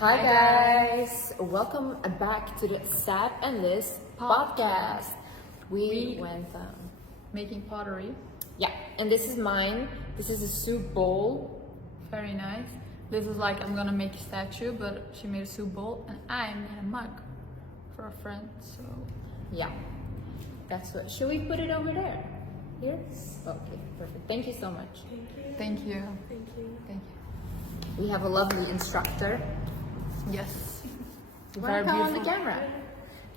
Hi guys, welcome back to the Sab and Liz podcast. We went making pottery. yeah, and this is mine. This is a soup bowl. Very nice. Liz was like, I'm gonna make a statue, but she made a soup bowl, and I made a mug for a friend. So Yeah, that's what. Should we put it over there? Here? Okay, perfect. Thank you so much. thank you. Thank you. Thank you. We have a lovely instructor. Yes. Very Very on the beautiful. camera.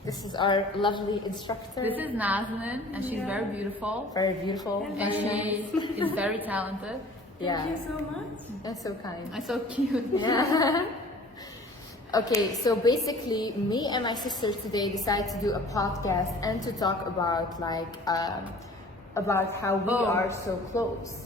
This is our lovely instructor. This is Nazanin, and she's very beautiful, very beautiful. and she is very talented Yeah, Thank you so much. that's so kind. and so cute. Yeah. Okay, so basically, me and my sister today decided to do a podcast and to talk about about how we are so close.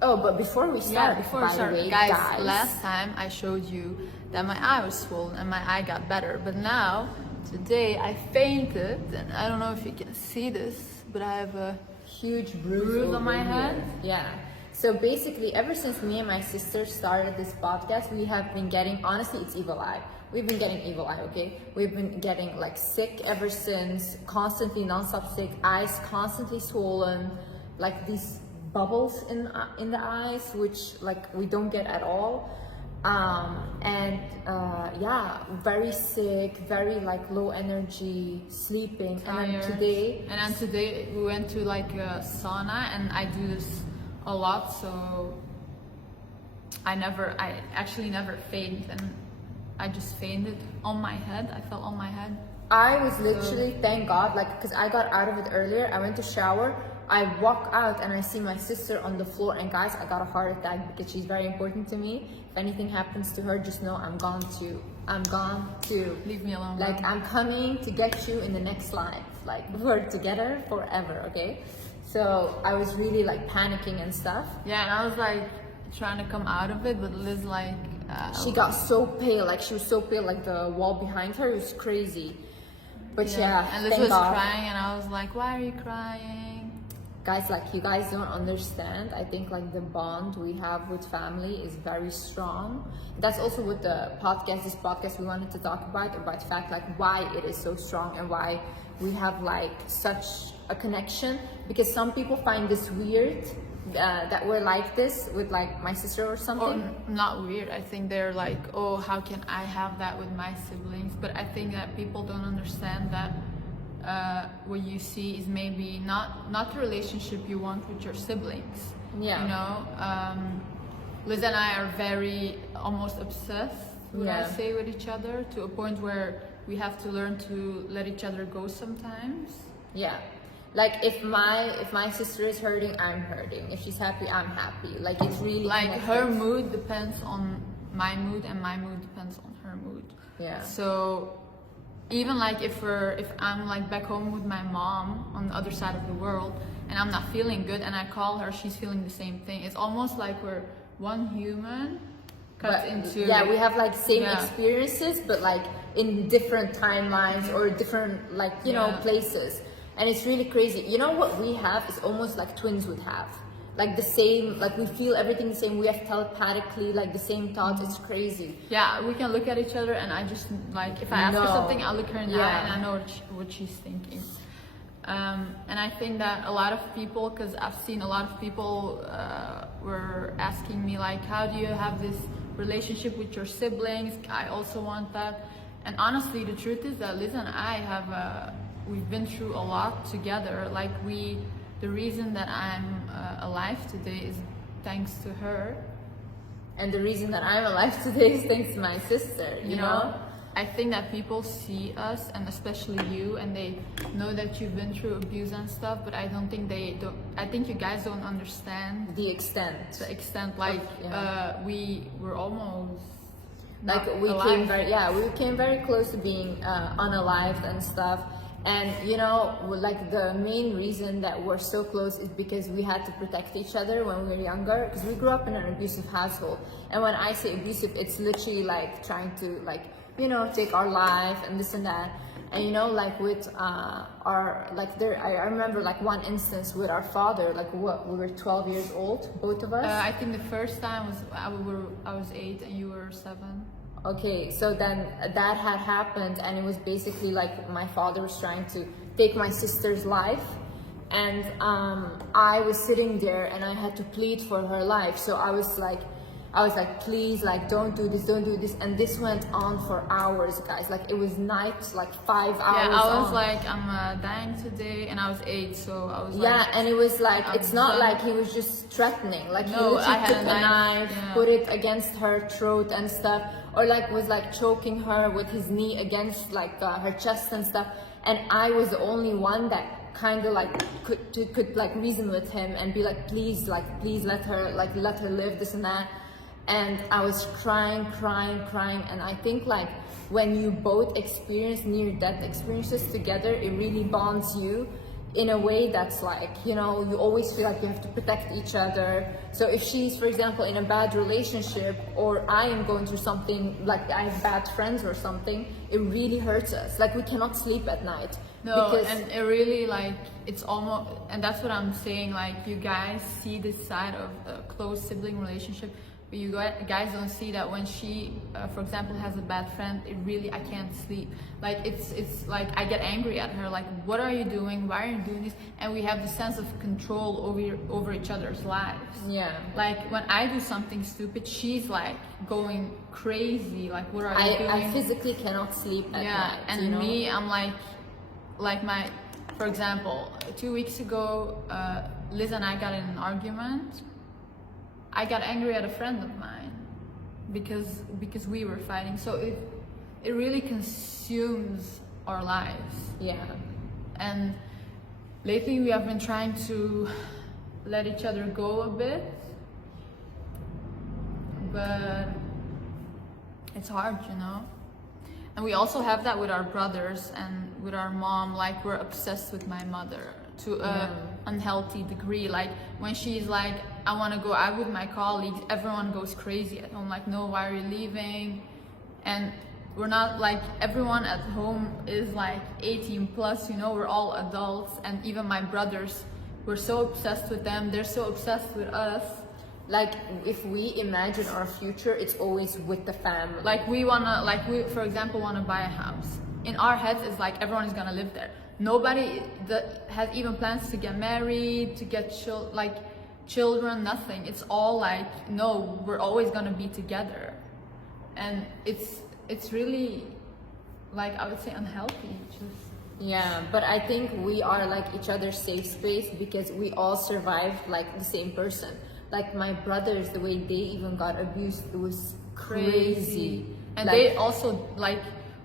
Oh, but before we start, Before by we start, the way, guys, last time I showed you that my eye was swollen and my eye got better, but now today I fainted, and I don't know if you can see this, but I have a huge bruise Bruise on over my here. head? Yeah. So basically, ever since me and my sister started this podcast, we have been getting, honestly, it's evil eye. We've been getting evil eye, okay? We've been getting like sick ever since, constantly non-stop sick, eyes constantly swollen, like these bubbles in the eyes, which like we don't get at all. Yeah, very sick, very like low energy, sleeping. And then today we went to like a sauna, and I do this a lot, so I actually never faint, and I just fainted on my head. I fell on my head. I was literally, thank God, like, because I got out of it earlier. I went to shower. I walk out and I see my sister on the floor. And guys, I got a heart attack because she's very important to me. If anything happens to her, just know I'm gone too. I'm gone too. Leave me alone. Like, I'm coming to get you in the next life. Like, we're together forever, okay? So I was really like panicking and stuff. Yeah, and I was like trying to come out of it, but Liz like she got so pale, like she was so pale, like the wall behind her was crazy. But yeah, and Liz thank was God. crying, and I was like, why are you crying? Guys, like, you guys don't understand. I think like the bond we have with family is very strong. That's also what this podcast we wanted to talk about the fact like why it is so strong and why we have like such a connection. Because some people find this weird that we're like this with like my sister or something. Or not weird. I think they're like, oh, how can I have that with my siblings? But I think that people don't understand that what you see is maybe not the relationship you want with your siblings. Yeah. You know, Liz and I are very almost obsessed, would I say, with each other, to a point where we have to learn to let each other go sometimes. Yeah. Like if my sister is hurting, I'm hurting. If she's happy, I'm happy. Like it's really like connected. her mood depends on my mood, and my mood depends on her mood. Yeah. So even like if I'm like back home with my mom on the other side of the world, and I'm not feeling good, and I call her, she's feeling the same thing. It's almost like we're one human cut into. Yeah, we have like same experiences, but like in different timelines or different like you know places. And it's really crazy. You know what we have is almost like twins would have. Like the same, like we feel everything the same. We have telepathically like the same thoughts. It's crazy. Yeah, we can look at each other, and I just like if I ask her something, I'll look her in the eye, and I know what she's thinking. And I think that a lot of people, because I've seen a lot of people were asking me like, how do you have this relationship with your siblings? I also want that. And honestly, the truth is that Liz and I have we've been through a lot together. Like the reason that I'm alive today is thanks to her. And the reason that I'm alive today is thanks to my sister, you know? I think that people see us, and especially you, and they know that you've been through abuse and stuff, but I think you guys don't understand the extent. Like we were almost like we alive. came very close to being unalived and stuff. And you know, like the main reason that we're so close is because we had to protect each other when we were younger, because we grew up in an abusive household. And when I say abusive, it's literally like trying to like, you know, take our life and this and that. And you know, like with I remember like one instance with our father, like we were 12 years old, both of us. I think the first time was I was 8 and you were 7. Okay, so then that had happened, and it was basically like my father was trying to take my sister's life, and I was sitting there and I had to plead for her life. So I was like, please, like, don't do this, and this went on for hours, guys. Like, it was nights, like 5 hours. Yeah, I was on. like, I'm dying today, and I was 8, so I was like, yeah, and it was like, it's not done. like he was just threatening. Like, he No, literally I had took a a knife, yeah. put it against her throat and stuff, or like was like choking her with his knee against like her chest and stuff. And I was the only one that kind of like could like reason with him and be like, please let her live, this and that. And I was crying, and I think like when you both experience near-death experiences together, it really bonds you in a way that's like, you know, you always feel like you have to protect each other. So if she's, for example, in a bad relationship, or I am going through something, like I have bad friends or something, it really hurts us. Like, we cannot sleep at night. No, because and it really, like, it's almost, and that's what I'm saying, like, you guys see this side of a close sibling relationship, but you guys don't see that when she, for example, has a bad friend, it really, I can't sleep. Like, it's like, I get angry at her, like, what are you doing? Why are you doing this? And we have the sense of control over each other's lives. yeah, Like, when I do something stupid, she's like going crazy, like, what are you doing? I physically cannot sleep at night. And you know? me, I'm like my, for example, 2 weeks ago, Liz and I got in an argument. I got angry at a friend of mine because we were fighting. So it really consumes our lives. Yeah. And lately we have been trying to let each other go a bit, but it's hard, you know. And we also have that with our brothers and with our mom. Like, we're obsessed with my mother to a unhealthy degree. Like, when she's like, I want to go out with my colleagues, everyone goes crazy at home. Like, no, why are you leaving? And we're not like, everyone at home is like 18 plus, you know, we're all adults. And even my brothers, we're so obsessed with them, they're so obsessed with us. Like, if we imagine our future, it's always with the family. Like, we, for example, wanna buy a house. In our heads, it's like everyone is gonna live there. Nobody that has even plans to get married, to get children, nothing. It's all like, no, we're always gonna be together. And it's really, like, I would say unhealthy, just. Yeah, but I think we are like each other's safe space because we all survived like the same person. Like, my brothers, the way they even got abused, it was crazy. And like, they also, like,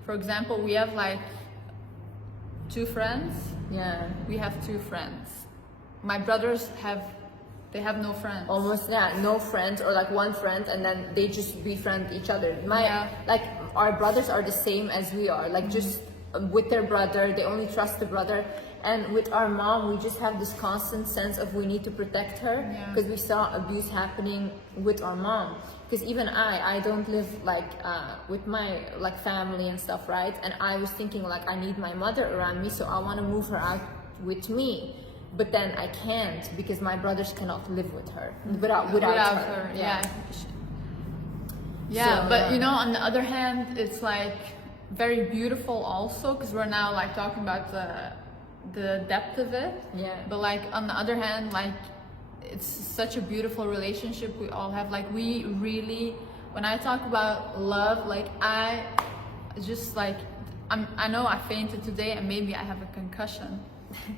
for example, we have like 2 friends. Yeah. We have 2 friends. My brothers have no friends. Almost, yeah, no friends, or like one friend, and then they just befriend each other. Like, our brothers are the same as we are. Like, just with their brother, they only trust the brother. And with our mom, we just have this constant sense of we need to protect her because we saw abuse happening with our mom. Because even I don't live like with my like family and stuff, right? And I was thinking like, I need my mother around me, so I want to move her out with me. But then I can't because my brothers cannot live with her without her. Yeah, So, but you know, on the other hand, it's like very beautiful also because we're now like talking about the depth of it. Yeah. But like on the other hand, like it's such a beautiful relationship we all have. Like, we really, when I talk about love, like I just like, I know I fainted today and maybe I have a concussion,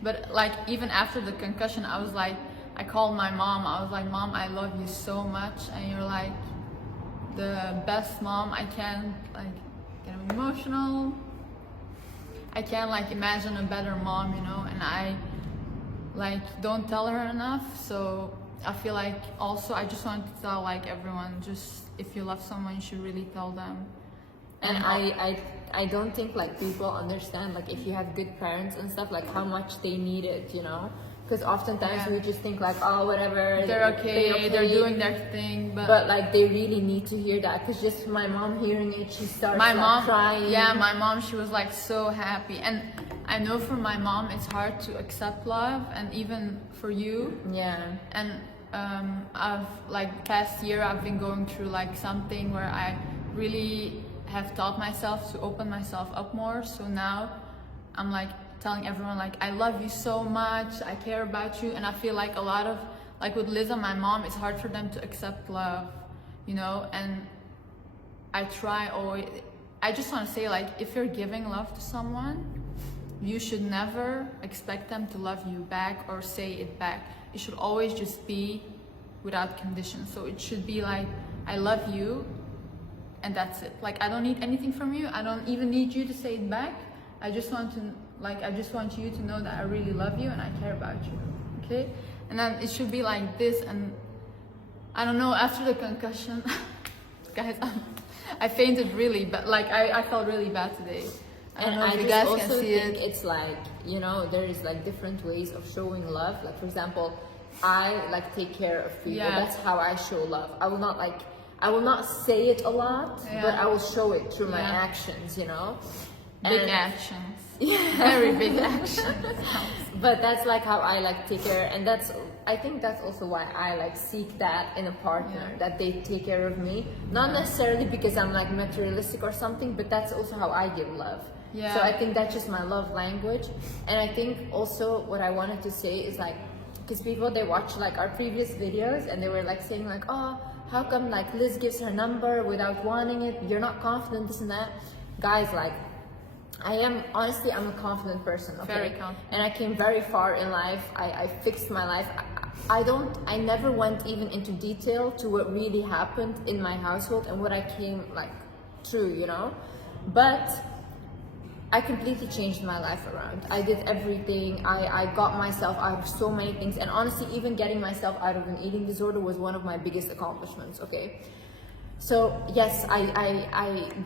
but like even after the concussion, I was like, I called my mom. I was like, Mom, I love you so much, and you're like the best mom. I can't like get emotional. I can't like imagine a better mom, you know, and I like don't tell her enough. So I feel like also I just want to tell like everyone, just if you love someone, you should really tell them. And I don't think like people understand like if you have good parents and stuff, like how much they need it, you know. Because oftentimes we just think like, oh, whatever, they're okay, they're doing their thing, but like they really need to hear that. Because just my mom hearing it, she starts crying. Yeah, my mom, she was like so happy. And I know for my mom it's hard to accept love, and even for you. Yeah. And I've like past year I've been going through like something where I really have taught myself to open myself up more. So now I'm like telling everyone like I love you so much, I care about you, and I feel like a lot of like with Liz and my mom, it's hard for them to accept love, you know. And I try always. I just want to say like if you're giving love to someone, you should never expect them to love you back or say it back. It should always just be without conditions. So it should be like I love you, and that's it. Like I don't need anything from you. I don't even need you to say it back. I just want you to know that I really love you and I care about you. Okay? And then it should be like this. And I don't know, after the concussion, guys, I fainted really, but like I felt really bad today. I don't know if you guys can see it. It's like, you know, there is like different ways of showing love. Like for example, I like take care of people. Yeah. That's how I show love. I will not say it a lot, but I will show it through my actions, you know. Big actions. Yeah. Very big actions. But that's like how I like take care, and I think that's also why I like seek that in a partner, that they take care of me. Not necessarily because I'm like materialistic or something, but that's also how I give love. Yeah. So I think that's just my love language. And I think also what I wanted to say is like, because people, they watch like our previous videos and they were like saying like, oh, how come like Liz gives her number without wanting it? You're not confident, this and that. Guys, like, I'm a confident person, okay? Very confident. And I came very far in life. I fixed my life. I never went even into detail to what really happened in my household and what I came like through, you know? But I completely changed my life around. I did everything. I got myself out of so many things. And honestly, even getting myself out of an eating disorder was one of my biggest accomplishments, okay? So yes,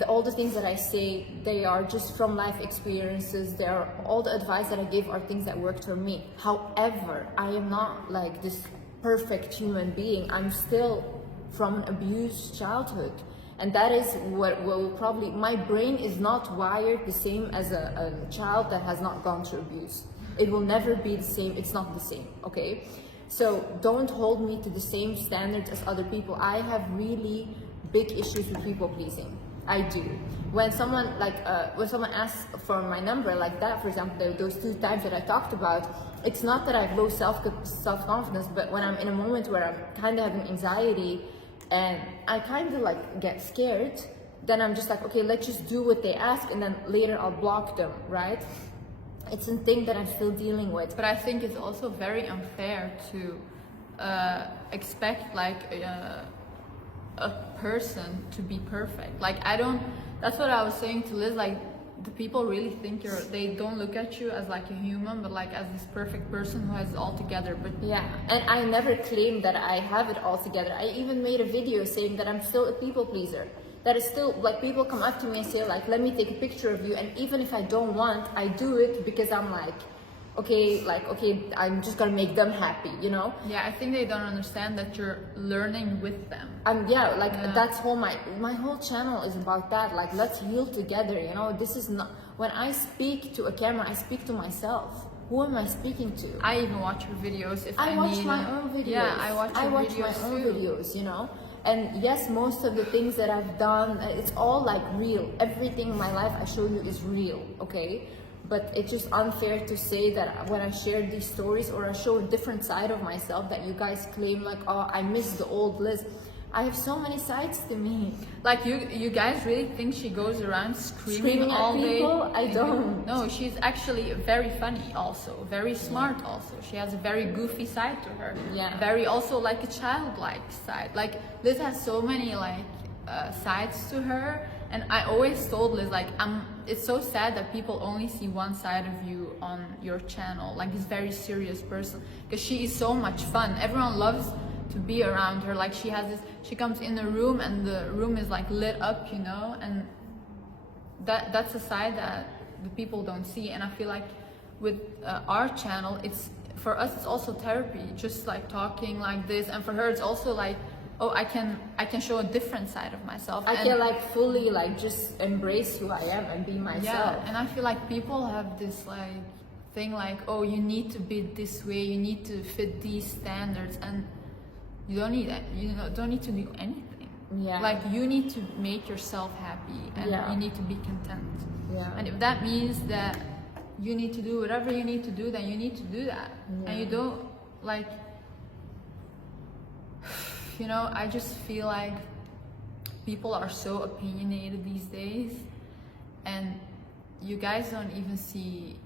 all the things that I say, they are just from life experiences. All the advice that I give are things that worked for me. However, I am not like this perfect human being. I'm still from an abused childhood. And that is what will probably, my brain is not wired the same as a child that has not gone through abuse. It will never be the same. It's not the same, okay? So don't hold me to the same standards as other people. I have really big issues with people pleasing. I do. When someone asks for my number like that, for example, those 2 times that I talked about, it's not that I have low self-confidence, but when I'm in a moment where I'm kind of having anxiety and I kind of like get scared, then I'm just like, okay, let's just do what they ask, and then later I'll block them, right? It's a thing that I'm still dealing with. But I think it's also very unfair to expect like a person to be perfect. Like that's what I was saying to Liz, like the people really think they don't look at you as like a human, but like as this perfect person who has it all together. But yeah, and I never claimed that I have it all together. I even made a video saying that I'm still a people pleaser. That is still like, people come up to me and say like, let me take a picture of you, and even if I don't want, I do it because I'm like, okay, I'm just gonna make them happy, you know? Yeah, I think they don't understand that you're learning with them. That's whole my whole channel is about that. Like, let's heal together, you know? This is not, when I speak to a camera, I speak to myself. Who am I speaking to? I even watch your videos if I watch my own videos. Yeah, I watch my own videos, you know? And yes, most of the things that I've done, it's all like real. Everything in my life I show you is real, okay? But it's just unfair to say that when I share these stories or I show a different side of myself that you guys claim like, oh, I miss the old Liz. I have so many sides to me. Like you guys really think she goes around screaming all at people? day? I don't. No, she's actually very funny also, very smart also. She has a very goofy side to her. Yeah. Very also like a childlike side. Like Liz has so many like sides to her. And I always told Liz, like, it's so sad that people only see one side of you on your channel, like this very serious person, because she is so much fun. Everyone loves to be around her. Like she comes in the room and the room is like lit up, you know, and that's a side that the people don't see. And I feel like with our channel, for us it's also therapy, just like talking like this, and for her it's also like, oh, I can show a different side of myself. I can like fully like just embrace who I am and be myself. Yeah, and I feel like people have this like thing like, oh, you need to be this way, you need to fit these standards, and you don't need that. You don't need to do anything. Yeah. Like you need to make yourself happy, and Yeah. you need to be content. Yeah. And if that means that you need to do whatever you need to do, then you need to do that. Yeah. And you don't like, you know, I just feel like people are so opinionated these days, and you guys don't even see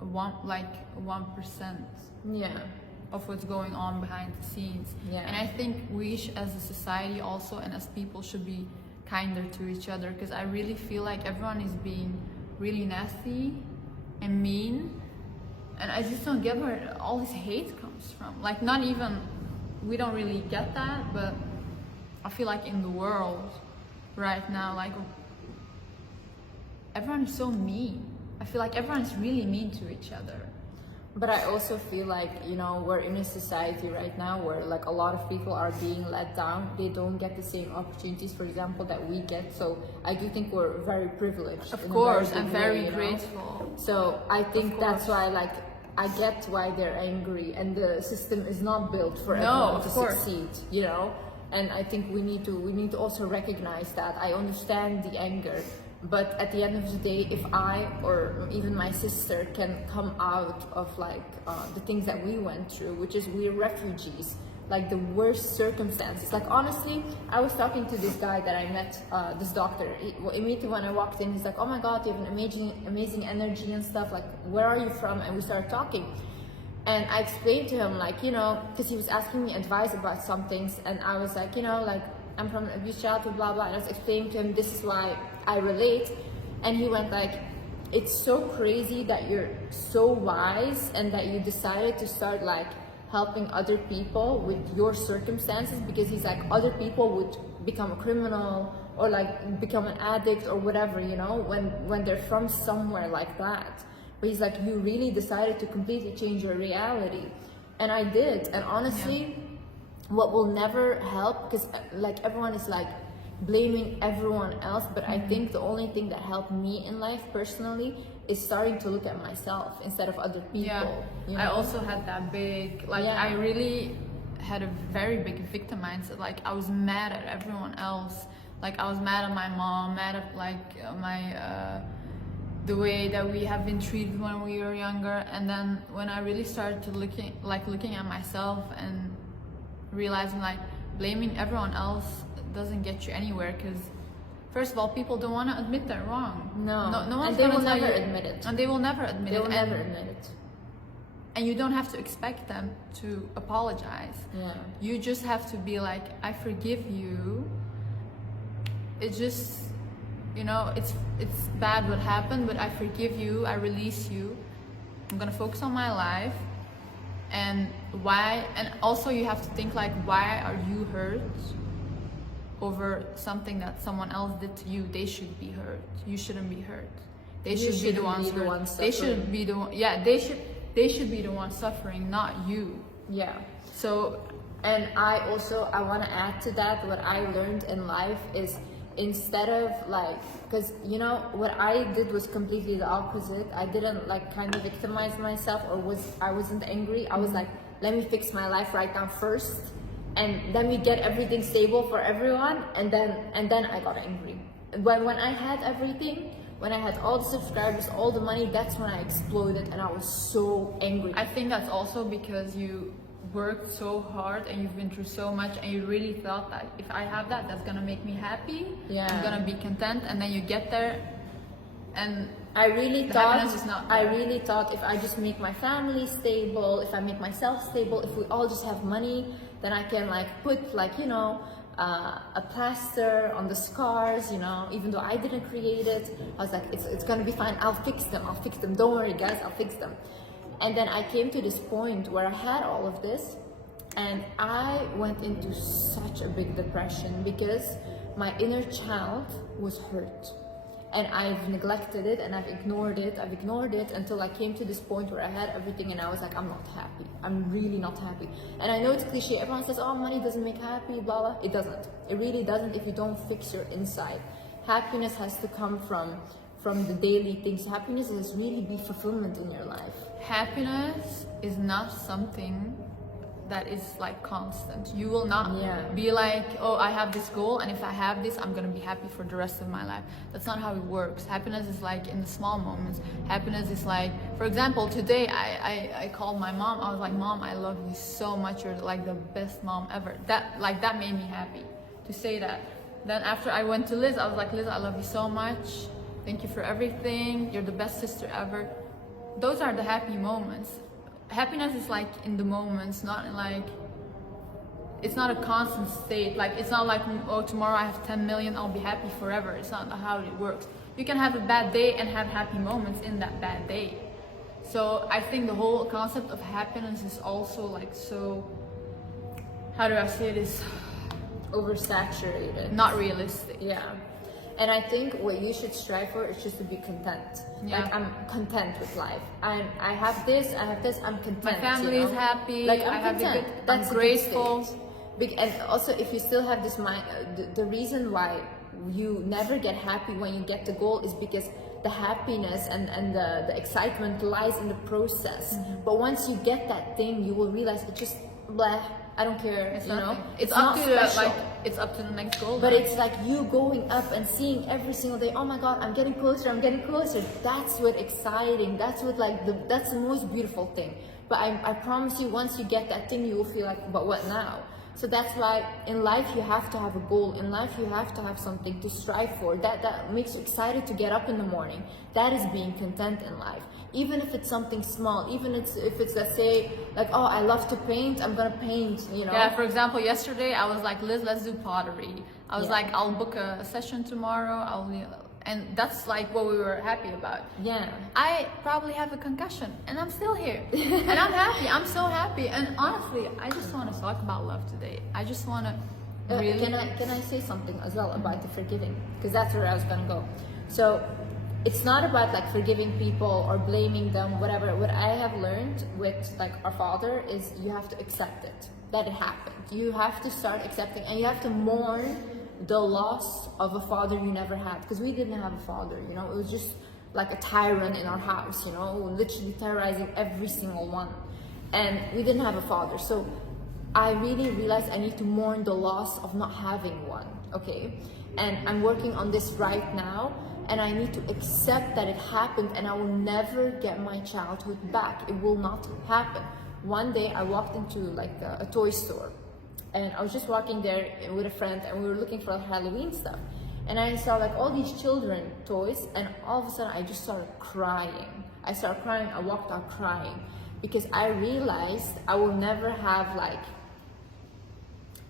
1% Yeah. of what's going on behind the scenes. Yeah. And I think we as a society also, and as people, should be kinder to each other, because I really feel like everyone is being really nasty and mean, and I just don't get where all this hate comes from. Like, not even, we don't really get that, but I feel like in the world right now, like, everyone is so mean. I feel like everyone is really mean to each other. But I also feel like, you know, we're in a society right now where like a lot of people are being let down. They don't get the same opportunities, for example, that we get. So I do think we're very privileged. Of in a course, very I'm good very way, you know? grateful. So I think Of that's course. why, like, I get why they're angry, and the system is not built for No, everyone of to course. succeed, you know. And I think we need to also recognize that. I understand the anger, but at the end of the day, if I or even my sister can come out of like the things that we went through, which is we're refugees, like the worst circumstances. Like honestly, I was talking to this guy that I met, this doctor. Immediately when I walked in, he's like, "Oh my God, you have an amazing energy and stuff. Like, where are you from?" And we started talking. And I explained to him, like, you know, because he was asking me advice about some things, and I was like, you know, like, I'm from an abused childhood, blah, blah. And I was explaining to him, this is why I relate. And he went like, it's so crazy that you're so wise and that you decided to start like helping other people with your circumstances, because he's like, other people would become a criminal or like become an addict or whatever, you know, when they're from somewhere like that. But he's like, you really decided to completely change your reality. And I did. And honestly, what will never help, because like everyone is like blaming everyone else, but I think the only thing that helped me in life personally is starting to look at myself instead of other people. Yeah, you know? I also had that big, like, Yeah. I really had a very big victim mindset. Like, I was mad at everyone else. Like, I was mad at my mom, mad at like the way that we have been treated when we were younger. And then when I really started to looking at myself and realizing like blaming everyone else doesn't get you anywhere, because first of all, people don't want to admit they're wrong. No, no one's and they gonna will tell never you, admit it. and they will never admit They it. will And- never admit it. and you don't have to expect them to apologize. Yeah. You just have to be like, I forgive you. It's just, you know, it's bad what happened, but I forgive you, I release you. I'm gonna focus on my life. And why, and also you have to think like, why are you hurt over something that someone else did to you? They should be hurt. You shouldn't be hurt. They You should be the shouldn't ones be the hurt. ones They should suffering. be the one, yeah, they should be the ones suffering, not you. Yeah. So, And I want to add to that, what I learned in life is, instead of like, because you know what I did was completely the opposite. I didn't like kind of victimize myself, or I wasn't angry. I was like, let me fix my life right now first, and let me get everything stable for everyone, and then I got angry. When I had everything, when I had all the subscribers, all the money, that's when I exploded, and I was so angry. I think that's also because you worked so hard and you've been through so much, and you really thought that if I have that, that's gonna make me happy. Yeah. I'm gonna be content, and then you get there, and I really the thought, happiness is not I there. really thought if I just make my family stable, if I make myself stable, if we all just have money, then I can like put like, you know, a plaster on the scars, you know, even though I didn't create it. I was like, it's gonna be fine. I'll fix them. Don't worry, guys. I'll fix them. And then I came to this point where I had all of this, and I went into such a big depression because my inner child was hurt. And I've neglected it, and I've ignored it until I came to this point where I had everything, and I was like, I'm not happy. I'm really not happy. And I know it's cliche. Everyone says, oh, money doesn't make happy, blah, blah. It doesn't. It really doesn't if you don't fix your inside. Happiness has to come from the daily things. Happiness is really be fulfillment in your life. happiness is not something that is like constant. You will not Yeah. be like, oh, I have this goal, and if I have this, I'm gonna be happy for the rest of my life. That's not how it works. Happiness is like in the small moments. Happiness is like, for example, today I called my mom. I was like, Mom, I love you so much. You're like the best mom ever. That made me happy to say that. Then after I went to Liz, I was like, Liz, I love you so much. Thank you for everything. You're the best sister ever. Those are the happy moments. Happiness is like in the moments, not in like, it's not a constant state. Like, it's not like, oh, tomorrow I have 10 million, I'll be happy forever. It's not how it works. You can have a bad day and have happy moments in that bad day. So I think the whole concept of happiness is also like so, how do I say this? Oversaturated. Not realistic. Yeah. And I think what you should strive for is just to be content. Yeah. Like, I'm content with life. I have this, I'm content. My family is happy. Like, I have content. I'm grateful. And also, if you still have this mind, the reason why you never get happy when you get the goal is because the happiness and the excitement lies in the process. Mm-hmm. But once you get that thing, you will realize it just blah. I don't care. It's you know, nothing. It's up not to special. it's up to the next goal. But then. it's like you going up and seeing every single day, oh my God, I'm getting closer, I'm getting closer. That's what exciting. That's what that's the most beautiful thing. But I promise you, once you get that thing, you will feel like, but what now? So that's why in life you have to have a goal. In life you have to have something to strive for. That makes you excited to get up in the morning. That is being content in life. Even if it's something small, even if it's let's say like, oh, I love to paint, I'm gonna paint, you know. Yeah, for example, yesterday I was like, Liz, let's do pottery. I was Yeah. like, I'll book a session tomorrow. And that's like what we were happy about. Yeah. I probably have a concussion and I'm still here. And I'm happy. I'm so happy. And honestly, I just want to talk about love today. I just want to really... Can I say something as well about the forgiving? Because that's where I was gonna go. So it's not about like forgiving people or blaming them, whatever. What I have learned with like our father is you have to accept it, that it happened. You have to start accepting, and you have to mourn the loss of a father you never had, because we didn't have a father, you know. It was just like a tyrant in our house, you know, literally terrorizing every single one, and we didn't have a father. So I really realized I need to mourn the loss of not having one, okay? And I'm working on this right now, and I need to accept that it happened, and I will never get my childhood back. It will not happen. One day I walked into like a toy store, and I was just walking there with a friend, and we were looking for Halloween stuff. And I saw like all these children toys, and all of a sudden I just started crying. I started crying, I walked out crying, because I realized I will never have like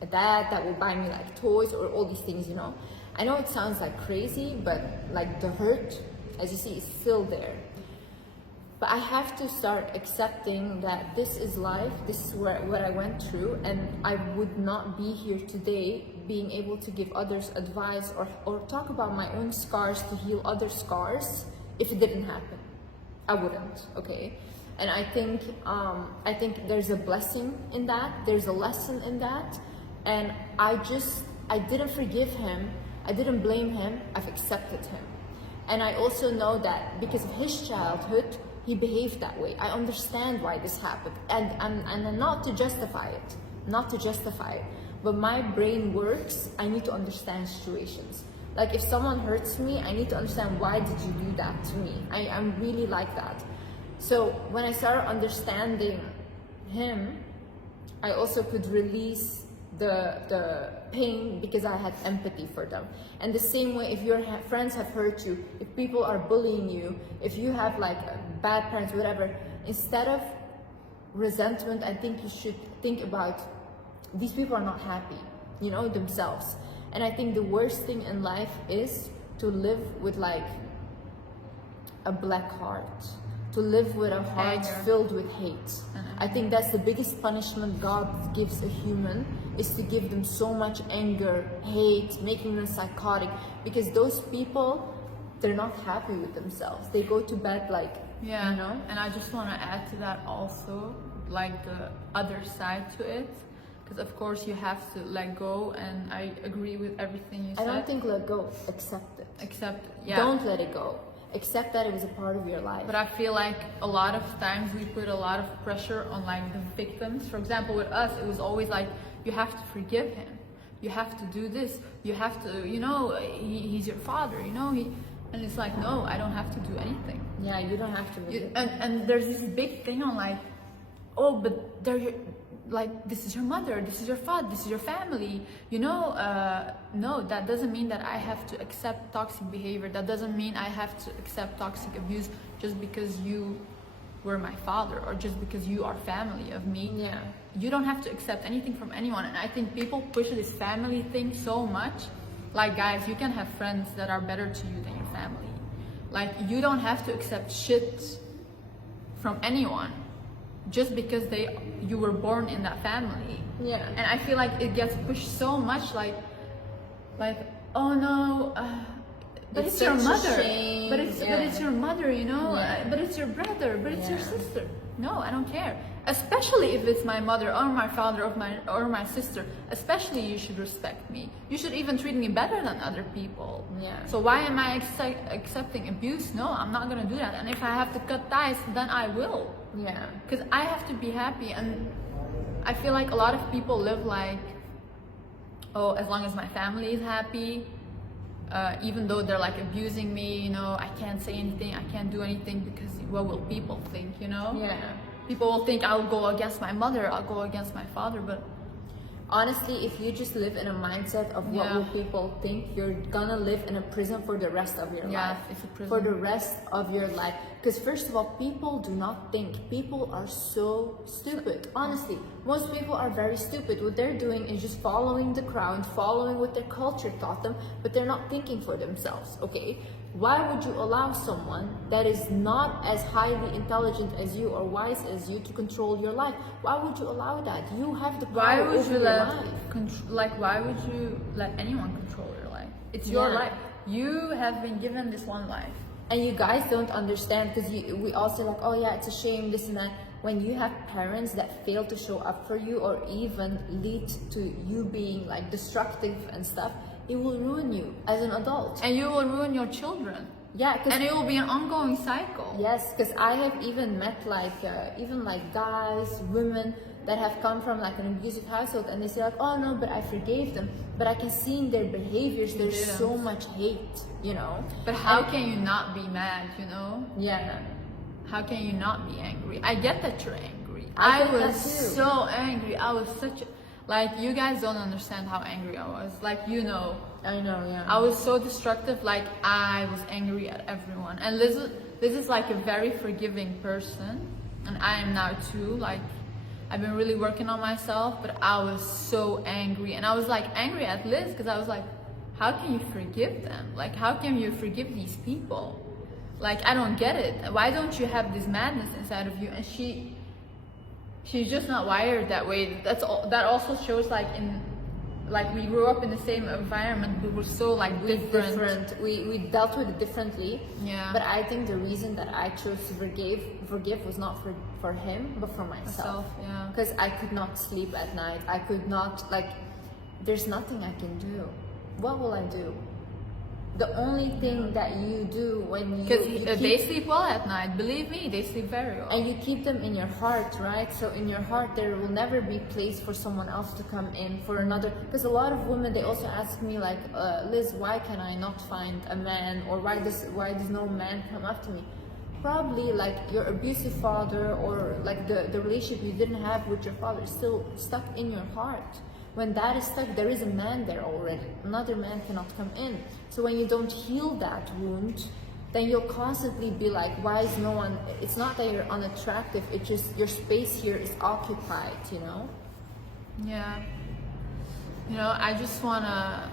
a dad that will buy me like toys or all these things, you know. I know it sounds like crazy, but like the hurt, as you see, is still there. But I have to start accepting that this is life, this is what I went through, and I would not be here today being able to give others advice or talk about my own scars to heal other scars if it didn't happen. I wouldn't, okay? And I think there's a blessing in that, there's a lesson in that, and I didn't forgive him, I didn't blame him, I've accepted him. And I also know that because of his childhood, he behaved that way. I understand why this happened, and not to justify it, but my brain works. I need to understand situations. Like if someone hurts me, I need to understand, why did you do that to me? I'm really like that. So when I started understanding him, I also could release the pain because I had empathy for them. And the same way, if your friends have hurt you, if people are bullying you, if you have like bad parents, whatever, instead of resentment, I think you should think about, these people are not happy, you know, themselves. And I think the worst thing in life is to live with like a black heart, to live with a heart filled with hate. I think that's the biggest punishment God gives a human, is to give them so much anger, hate, making them psychotic, because those people, they're not happy with themselves. They go to bed like, yeah, you know? And I just want to add to that also, like the other side to it, because of course you have to let go, and I agree with everything you said. I don't think let go, accept it. Accept it, yeah. Don't let it go. accept that it was a part of your life. But I feel like a lot of times we put a lot of pressure on like the victims. For example, with us, it was always like, you have to forgive him. You have to do this. You have to, you know, he's your father, you know. And it's like, no, I don't have to do anything. Yeah, you don't have to. And there's this big thing on like, oh, but they're your, like, this is your mother, this is your father, this is your family, you know. No, that doesn't mean that I have to accept toxic behavior. That doesn't mean I have to accept toxic abuse just because you were my father or just because you are family of me. Yeah. You don't have to accept anything from anyone. And I think people push this family thing so much. Like, guys, you can have friends that are better to you than your family. Like, you don't have to accept shit from anyone just because you were born in that family. Yeah. And I feel like it gets pushed so much, like oh no, but it's your mother. But it's your mother, you know. Yeah. But it's your brother. But it's your sister. No, I don't care. Especially if it's my mother or my father or my sister. Especially, you should respect me. You should even treat me better than other people. Yeah. So why am I accepting abuse? No, I'm not gonna do that. And if I have to cut ties, then I will. Yeah. Because I have to be happy. And I feel like a lot of people live like, oh, as long as my family is happy, even though they're like abusing me, you know, I can't say anything, I can't do anything because what will people think, you know? Yeah. People will think I'll go against my mother, I'll go against my father, but honestly, if you just live in a mindset of what will people think, you're gonna live in a prison for the rest of your life. It's a prison. For the rest of your life. Because first of all, people do not think. People are so stupid. Honestly, most people are very stupid. What they're doing is just following the crowd, following what their culture taught them, but they're not thinking for themselves, okay? Why would you allow someone that is not as highly intelligent as you or wise as you to control your life? Why would you allow that? You have the power over your life. Why would you let anyone control your life? It's your life. You have been given this one life. And you guys don't understand, because we all say like, oh yeah, it's a shame, this and that. When you have parents that fail to show up for you or even lead to you being like destructive and stuff, it will ruin you as an adult. And you will ruin your children. Yeah, and it will be an ongoing cycle. Yes, because I have even met like even like guys, women that have come from like an abusive household, and they say like, oh no, but I forgave them. But I can see in their behaviors there's so much hate, you know. But how can you not be mad, you know? Yeah. How can you not be angry? I get that you're angry. I was so angry. I was such a, like, you guys don't understand how angry I was. Like, you know. I know, yeah. I was so destructive. Like, I was angry at everyone. And Liz is like a very forgiving person, and I am now too. Like, I've been really working on myself, but I was so angry. And I was like angry at Liz because I was like, how can you forgive them? Like, how can you forgive these people? Like, I don't get it. Why don't you have this madness inside of you? And she's just not wired that way. That also shows like we grew up in the same environment, but we're so like different. We dealt with it differently. Yeah. But I think the reason that I chose to forgive was not for him, but for myself. Yeah. Because I could not sleep at night. I could not, like, there's nothing I can do. What will I do? The only thing that you do when because they sleep well at night, believe me, they sleep very well, and you keep them in your heart, right? So in your heart there will never be place for someone else to come in, for another, because a lot of women, they also ask me like, Liz, why can I not find a man, or why does no man come after me? Probably like your abusive father, or like the relationship you didn't have with your father is still stuck in your heart. When that is stuck, there is a man there already. Another man cannot come in. So when you don't heal that wound, then you'll constantly be like, why is no one, it's not that you're unattractive, it's just your space here is occupied, you know? Yeah. You know, I just wanna,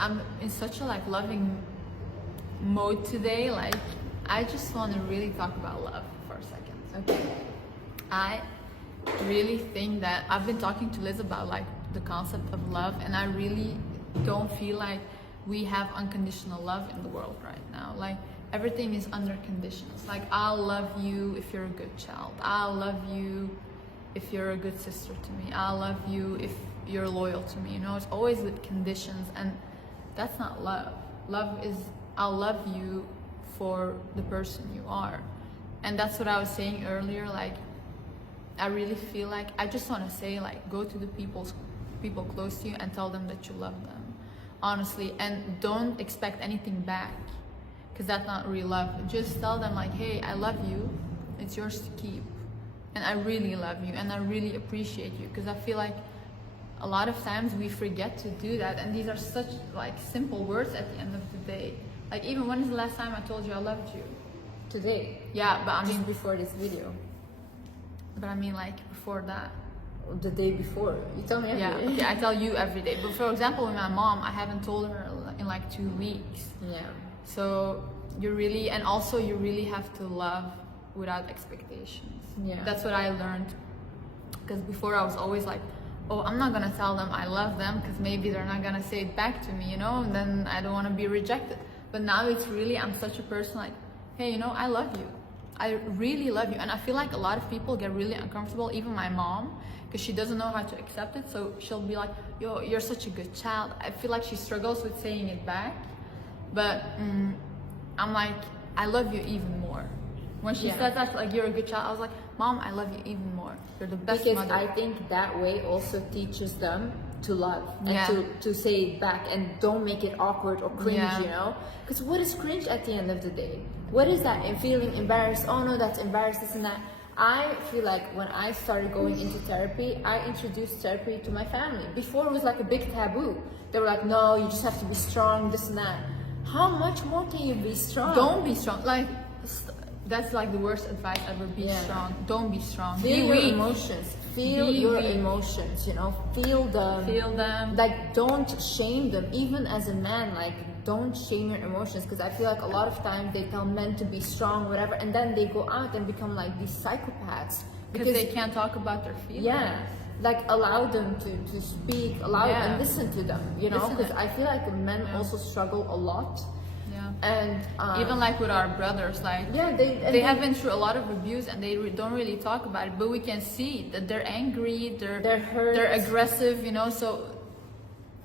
I'm in such a like loving mode today. Like, I just wanna really talk about love for a second. Okay. I really think that I've been talking to Liz about like the concept of love, and I really don't feel like we have unconditional love in the world right now. Like, everything is under conditions. Like, I'll love you if you're a good child, I'll love you if you're a good sister to me, I'll love you if you're loyal to me, you know. It's always with conditions, and that's not love. Love is, I'll love you for the person you are. And that's what I was saying earlier, like I really feel like I just want to say, like, go to the people close to you and tell them that you love them, honestly, and don't expect anything back, because that's not real love. Just tell them, like, hey, I love you, it's yours to keep, and I really love you and I really appreciate you. Because I feel like a lot of times we forget to do that, and these are such like simple words at the end of the day. Like, even when is the last time I told you I loved you? Today. Yeah, but I mean just before this video. But I mean, like, before that. The day before. You tell me every Yeah, day. okay, I tell you every day. But for example, with my mom, I haven't told her in like 2 weeks. Yeah. So you really, and also you really have to love without expectations. Yeah. That's what I learned. Because before I was always like, oh, I'm not gonna tell them I love them because maybe they're not gonna say it back to me, you know, and then I don't want to be rejected. But now it's really, I'm such a person like, hey, you know, I love you. I really love you. And I feel like a lot of people get really uncomfortable, even my mom, because she doesn't know how to accept it. So she'll be like, yo, you're such a good child. I feel like she struggles with saying it back. But I'm like, I love you even more. When she says that, like, you're a good child, I was like, Mom, I love you even more. You're the best because mother. I think that way also teaches them to love and Yeah. to say it back, and don't make it awkward or cringe, Yeah. you know? Because what is cringe at the end of the day? What is that? And feeling embarrassed, oh no, that's embarrassed, this and that. I feel like when I started going into therapy, I introduced therapy to my family. Before it was like a big taboo. They were like, no, you just have to be strong, this and that. How much more can you be strong? Don't be strong. Like, that's like the worst advice ever. Be strong. Don't be strong. Feel be your weak. emotions. Feel Be your weak. emotions, you know? Feel them. Feel them. Like, don't shame them. Even as a man, like, don't shame your emotions. Because I feel like a lot of times they tell men to be strong, whatever, and then they go out and become like these psychopaths. Because they can't talk about their feelings. Yeah. Like, allow them to speak, allow and listen to them, you know? Listen Because it. I feel like men also struggle a lot. Yeah. And even like with our brothers, like they have been through a lot of abuse and they don't really talk about it, but we can see that they're angry, they're hurt, they're aggressive, you know. So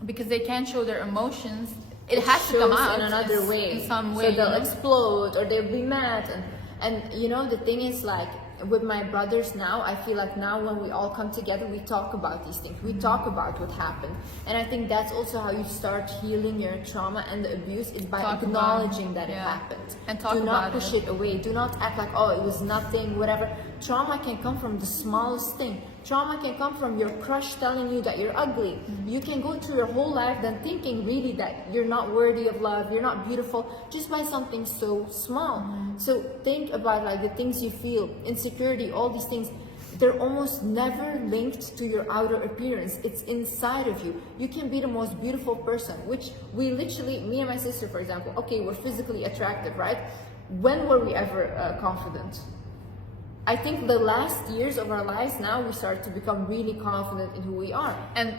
because they can't show their emotions, it has to come out in another way, in some way. So they'll you know? explode or they'll be mad, and you know, the thing is, like, with my brothers now, I feel like now when we all come together, we talk about these things. We talk about what happened. And I think that's also how you start healing your trauma and the abuse, is by acknowledging that it happened. And talk Do not about push it away. Do not act like, oh, it was nothing, whatever. Trauma can come from the smallest thing. Trauma can come from your crush telling you that you're ugly. You can go through your whole life then thinking really that you're not worthy of love, you're not beautiful, just by something so small. So think about, like, the things you feel, insecurity, all these things, they're almost never linked to your outer appearance. It's inside of you. You can be the most beautiful person, which we literally, me and my sister, for example, okay, we're physically attractive, right? When were we ever confident? I think the last years of our lives, now we start to become really confident in who we are. And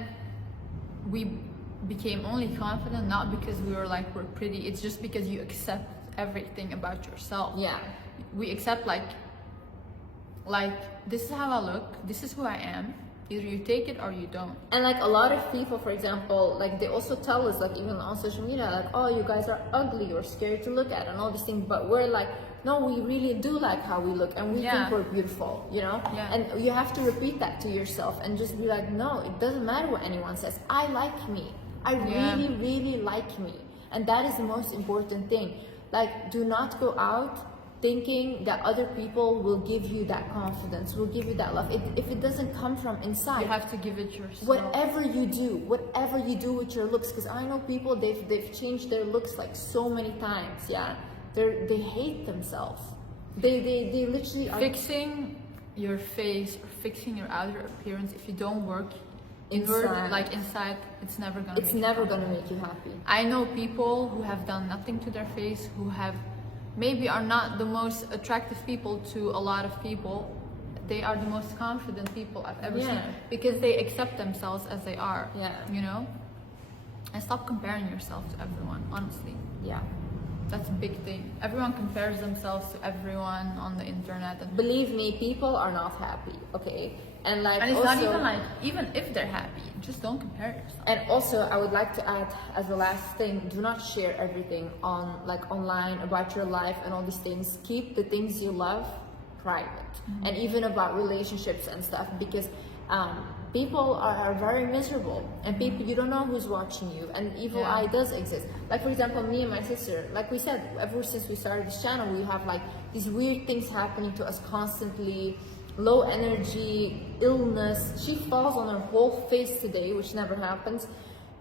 we became only confident not because we were like, we're pretty, it's just because you accept everything about yourself. Yeah. We accept like this is how I look, this is who I am, either you take it or you don't. And like a lot of people, for example, like they also tell us, like even on social media, like, oh, you guys are ugly or scary to look at and all these things, but we're like, no, we really do like how we look and we think we're beautiful, you know? Yeah. And you have to repeat that to yourself and just be like, no, it doesn't matter what anyone says. I like me. I really, really like me. And that is the most important thing. Like, do not go out thinking that other people will give you that confidence, will give you that love. If it doesn't come from inside, you have to give it yourself. Whatever you do with your looks, because I know people, they've changed their looks like so many times. They hate themselves. They literally are fixing your face or fixing your outer appearance. If you don't work inside, it's never gonna make you happy. I know people who have done nothing to their face, who have maybe are not the most attractive people to a lot of people. They are the most confident people I've ever seen, because they accept themselves as they are. You know, and stop comparing yourself to everyone, honestly. That's a big thing. Everyone compares themselves to everyone on the internet. And Believe me, people are not happy, okay? And like, and it's also, not even like, even if they're happy, just don't compare yourself. and also, I would like to add as the last thing, do not share everything on like online about your life and all these things. Keep the things you love private, and even about relationships and stuff, because people are very miserable, and people, you don't know who's watching you, and evil eye does exist. Like for example, me and my sister, like we said, ever since we started this channel, we have like these weird things happening to us constantly. Low energy, illness. She falls on her whole face today, which never happens,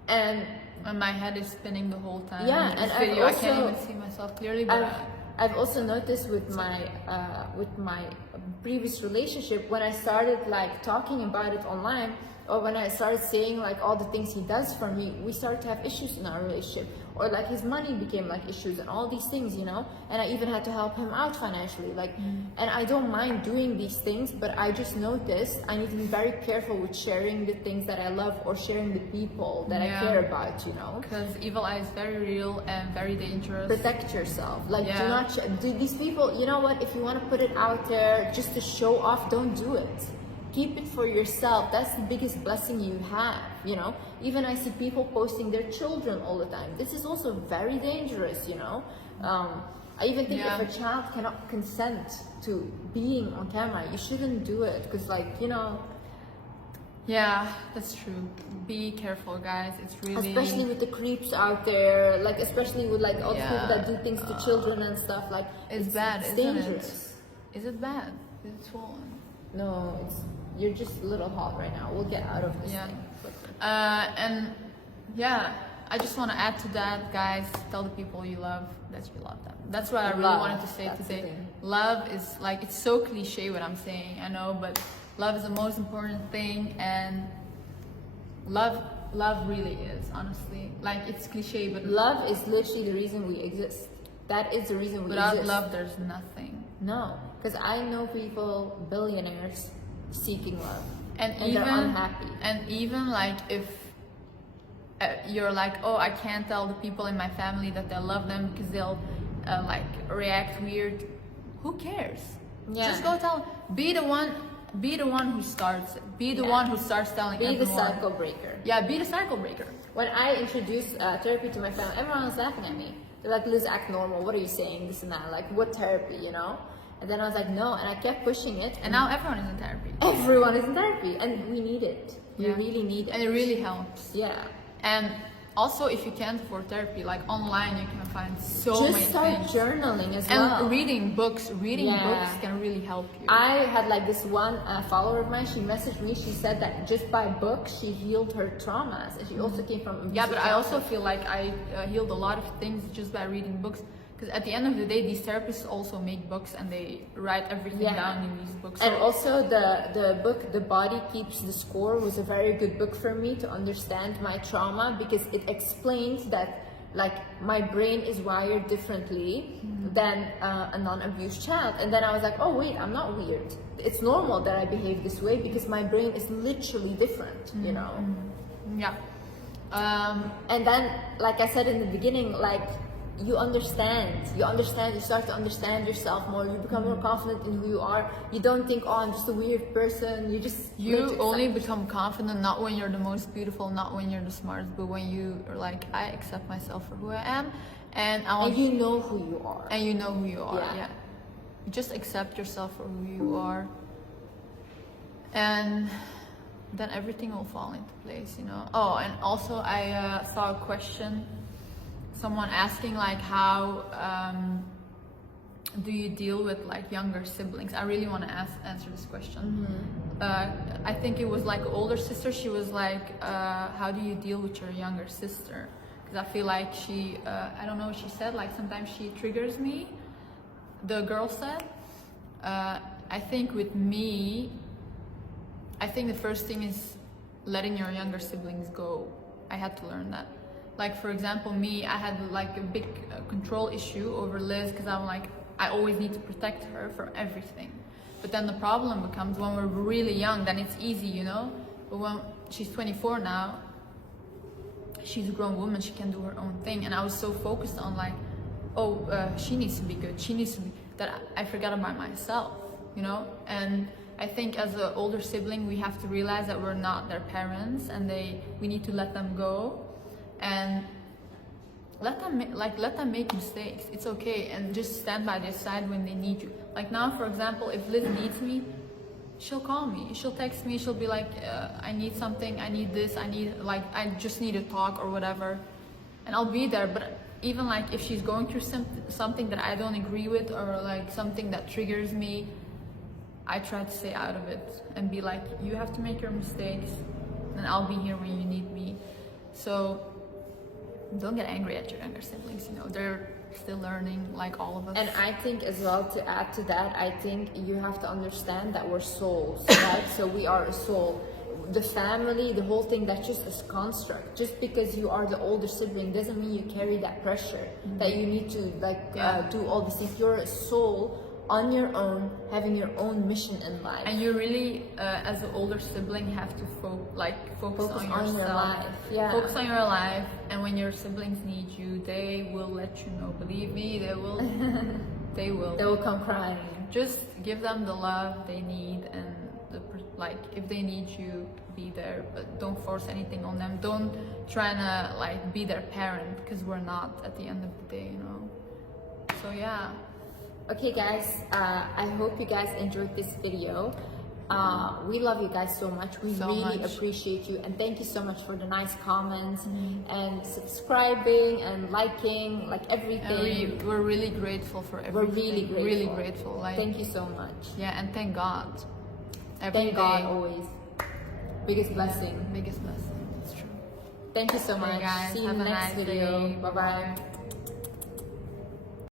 and my head is spinning the whole time. Yeah, This and video, I've I can't also- even see myself clearly, but I've also noticed with my previous relationship, when I started like talking about it online, or when I started saying like all the things he does for me, we started to have issues in our relationship, or like his money became like issues and all these things, you know. And I even had to help him out financially, like. And I don't mind doing these things, but I just noticed I need to be very careful with sharing the things that I love or sharing the people that I care about, you know. because evil eye is very real and very dangerous. Protect yourself, like Yeah. do not do these people, you know what, if you want to put it out there just to show off, don't do it. Keep it for yourself. That's the biggest blessing you have, you know. Even I see people posting their children all the time. This is also very dangerous, you know. I even think if a child cannot consent to being on camera, you shouldn't do it, because like, you know. Yeah, that's true. Be careful, guys. It's really, especially with the creeps out there, like especially with like all the people that do things to children and stuff, like it's bad, it's isn't dangerous. it? Is it bad? Is it swollen? No, you're just a little hot right now. We'll get out of this thing quickly. And yeah, I just want to add to that, guys. Tell the people you love that you love them. That's what I really wanted to say today. Love is like, it's so cliche what I'm saying, I know, but love is the most important thing, and love really is, honestly. Like, it's cliche, but love is literally the reason we exist. That is the reason we without exist. love, there's nothing. No, because I know people, billionaires, seeking love, and they're unhappy. And even like if you're like, oh, I can't tell the people in my family that I love them because they'll like react weird. Who cares? Yeah. Just go tell. Be the one who starts it. Be the one who starts telling Be everyone. the cycle breaker. Yeah, be the cycle breaker. When I introduced therapy to my family, everyone was laughing at me. They're like, Liz, act normal. What are you saying? This and that. Like, what therapy, you know? And then I was like, no. And I kept pushing it. And now everyone is in therapy. Everyone is in therapy. And we need it. We Yeah. really need it. And it really helps. Yeah. And also, if you can't afford therapy, like online, you can find so Just many start things. journaling as And well. reading books can really help you. I had like this one follower of mine. She messaged me. She said that just by books, she healed her traumas, and she also came from abusive Yeah, but I also childhood. feel like I healed a lot of things just by reading books. Because at the end of the day, these therapists also make books and they write everything down in these books. And also the book The Body Keeps the Score was a very good book for me to understand my trauma, because it explains that like my brain is wired differently than a non-abused child. And then I was like, oh wait, I'm not weird. It's normal that I behave this way because my brain is literally different, you know? Yeah. And then, like I said in the beginning, like you start to understand yourself more. You become more confident in who you are. You don't think, oh, I'm just a weird person. You only become confident not when you're the most beautiful, not when you're the smartest, but when you are like, I accept myself for who I am, and I want. And you know who you are. And you know who you are. Yeah. Yeah. Just accept yourself for who you are, and then everything will fall into place, you know. Oh, and also I saw a question. Someone asking like, how do you deal with like younger siblings? I really want to answer this question. I think it was like an older sister. She was like, how do you deal with your younger sister? Because I feel like she, I don't know what she said, like sometimes she triggers me, the girl said. I think with me, I think the first thing is letting your younger siblings go. I had to learn that. Like, for example, me, I had like a big control issue over Liz because I'm like, I always need to protect her from everything. But then the problem becomes when we're really young, then it's easy, you know? But when she's 24 now, she's a grown woman, she can do her own thing. And I was so focused on like she needs to be good, she needs to be, that I forgot about myself, you know. And I think as an older sibling we have to realize that we're not their parents, and we need to let them go and let them make mistakes. It's okay, and just stand by their side when they need you. Like now, for example, if Liz needs me, she'll call me, she'll text me, she'll be like, I need something, I need this, I just need to talk or whatever, and I'll be there. But even like if she's going through something that I don't agree with, or like something that triggers me, I try to stay out of it and be like, you have to make your mistakes and I'll be here when you need me. So don't get angry at your younger siblings, you know, they're still learning like all of us. And I think as well, to add to that, I think you have to understand that we're souls, right? So we are a soul. The family, the whole thing, that's just a construct. Just because you are the older sibling doesn't mean you carry that pressure that you need to do all these things. You're a soul on your own, having your own mission in life. And you really, as an older sibling, have to focus on yourself. Your life. Yeah. Focus on your life, and when your siblings need you, they will let you know. Believe me, they will. They will. They will come crying. Just give them the love they need, and if they need you, be there. But don't force anything on them. Don't try to be their parent, because we're not at the end of the day, you know. So yeah. Okay guys, I hope you guys enjoyed this video. We love you guys so much. We really appreciate you, and thank you so much for the nice comments and subscribing and liking, like everything. We're really grateful for everything. We're really grateful. Really grateful. Thank you so much. Yeah, and thank God. Thank God always. Biggest blessing. Biggest blessing. It's true. Thank you so much. Guys, see you in the next video. Bye bye.